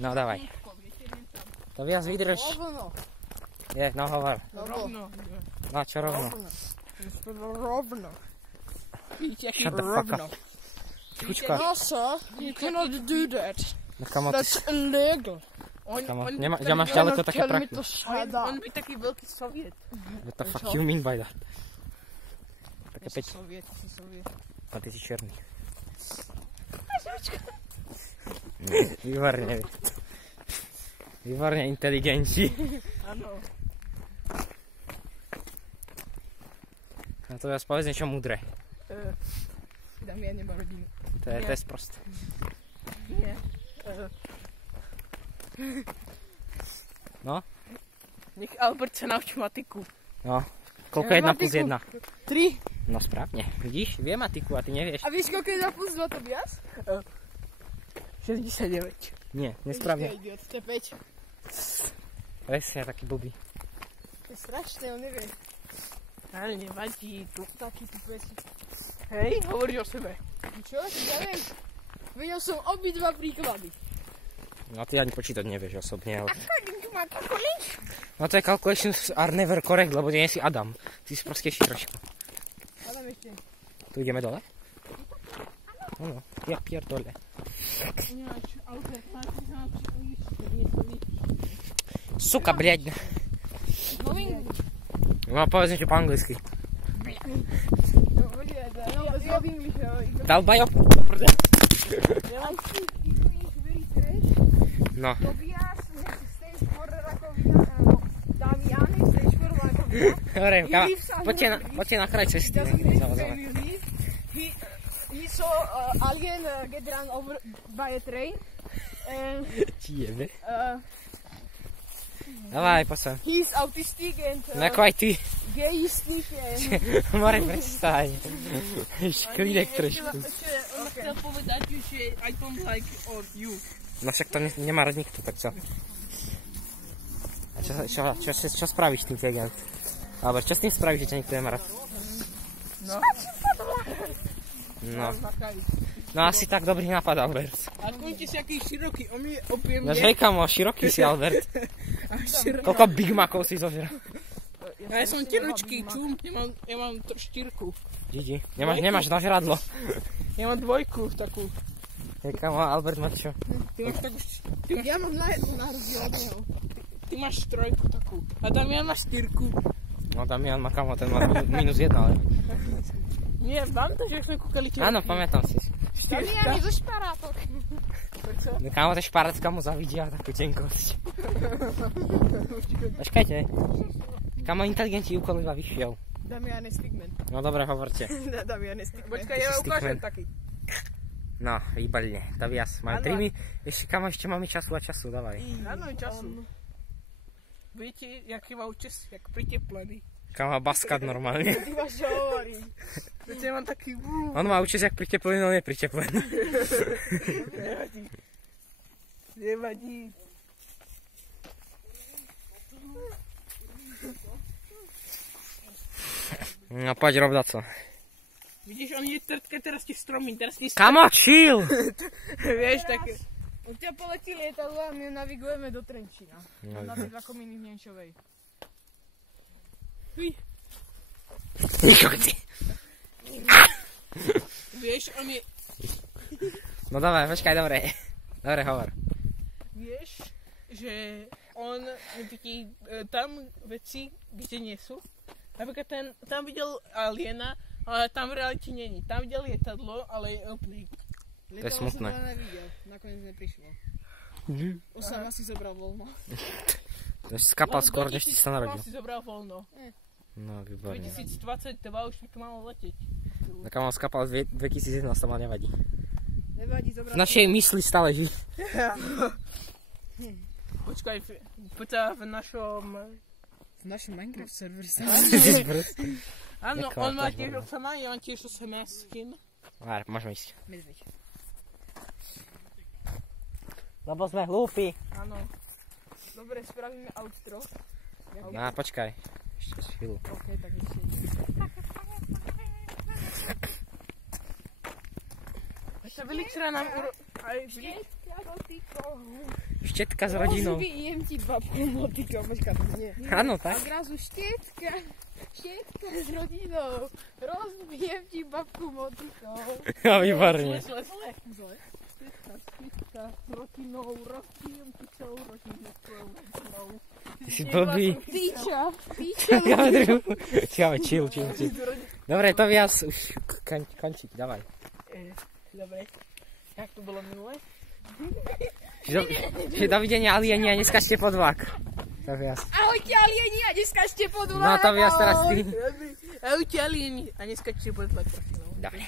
No dávaj. To viac vydrž. Je, no hovor. Rovno. No čo rovno? Rovno. Shut the fuck up. Tichučka. No sir, you cannot do that. No kamo, That's illegal. kamo, ja máš ďaleko také prachy. On by taký veľký soviet. What the fuck you mean by that? Také peť. Soviet. A ty si černý. Výborne. Výborne inteligenci. Áno. A to vás povedz niečo múdre. Damian nemá rodinu. To je sprosté. Nie. No? Nech Albert sa naučí matiku. No. Koľko je 1 plus 1? 3. No správne. Vidíš? Vie matiku a ty nevieš. A vieš, koľko je 2 plus 2 to viac? 69. Nie, nesprávne. Idiot, to je 5. Presne, taký blbý. To je strašné, on nevie. Ale nevadí, tu taký tu pesi. Hej, hovoríš o sebe. Čo? Ja viem. Vedel som obidva príklady. No ty ani počítať nevieš osobne, ale... No to je calculations are never correct, lebo nie si Adam. Ty si prostejší trošku. Adam ešte. Tu ideme dole? No, ja pierdole. Suka, bliaď. No povedz niečo po anglicky. Dalbajo? No. Dobre, poďte na kraj cesty. He saw alien get run over by a train. Ti jebe. Dávaj, poď sa. He's autistic and No ako aj ty. gayistic and... More prestaň. Šklídek trošku. On chcel povedať, že I don't like you. No však to nemá rád nikto, tak čo? A čo spravíš tým tegent? Alebo čo s tým spravíš, že ťa nikto nemá rád? No asi tak dobrý nápad, Albert. A skôjte si, aký široký, on mi opiem... No hej kamo, široký si, Albert. Koľko Big Macov si zožral? Ja som tenučký, čum, ja mám 4. Gigi, nemáš nažradlo. Ja mám 2 takú. Hej kamo, Albert má čo? Ty máš takú... Ja mám na rozdiel od neho. Ty máš 3 takú. A Damian máš 4. No Damian má kamo, ten má -1, ale... Nie, vám to, že sme kúkali tiež. Áno, pamätám si. Damian je zo šparátok. No kámo, ten šparátka mu zavidia takú tenkosť. Počkajte. Kámo, inteligentní úkol iba vyšiel. Damian je stigment. No dobre, hovorte. Damian je stigment. Počkaj, ja vám ukážem taký. No, výborne. Davias, máme 3 minúty. Ešte kámo, ešte máme času a času, dávaj. Áno, času. Viete, jaký má účes, jak priteplený. Kámo, má baskat normálne. Ty máš čo hovorí. Viete, ja mám taký... On má účes jak priteplený, no nepriteplený. Nevadí. Nevadí. No poď rob daco. Vidíš, on je trtka teraz ti stromy, teraz ti... Kamo, chill! Vieš, také... Už ťa poletí lietadlo a my navigujeme do Trenčína. Na 2 komíny v Nemčovej. Nikoti. Vieš, on je... No dávaj, počkaj, dobre. Dobre, hovor. Vieš, že on taký tam veci, kde nie sú. Napríklad tam videl aliena, ale tam v realite není. Tam videl lietadlo, ale je úplný. To je smutné. Lietadlo som nevidel, nakoniec neprišlo. Osama si zobral voľno. To si skapal skôr, než ty sa narodil. Osama si zobral voľno. No, výborne. 2022 už by to malo leteť. Tak mám skapal 2001, sa ma nevadí. Nevadí, zobral. V našej mysli stále žij. Počkaj, poďa v našom... V našom Minecraft serveri sa... Áno, on má tiež Osama, ja mám tiež Osama skin. Vár, môžeme ísť. Medveď. Lebo sme hlúpi. Áno. Dobre, spravíme outro. No, počkaj. Ešte chvíľu. Ok, tak ešte. Sa Viličera nám aj... Štetka s rodinou. Rozbijem ti babku motikom, počkaj, nie. Áno, tak. A zrazu štetka s rodinou. Rozbijem ti babku motikom. Ja, výborne. Zle. Štetka s rodinou, rozbijem ti celú rodinu. Ty si blbý. Píča. Čau, chill. Dobre, to viac už končík, dávaj. Dobre. Jak to bolo minulé? Čiže dovidenia alieni a neskačte pod vlak. To viac. Ahojte alieni a neskačte pod vlak. No to viac teraz ty. Ahojte alieni a neskačte pod vlak. Dávaj.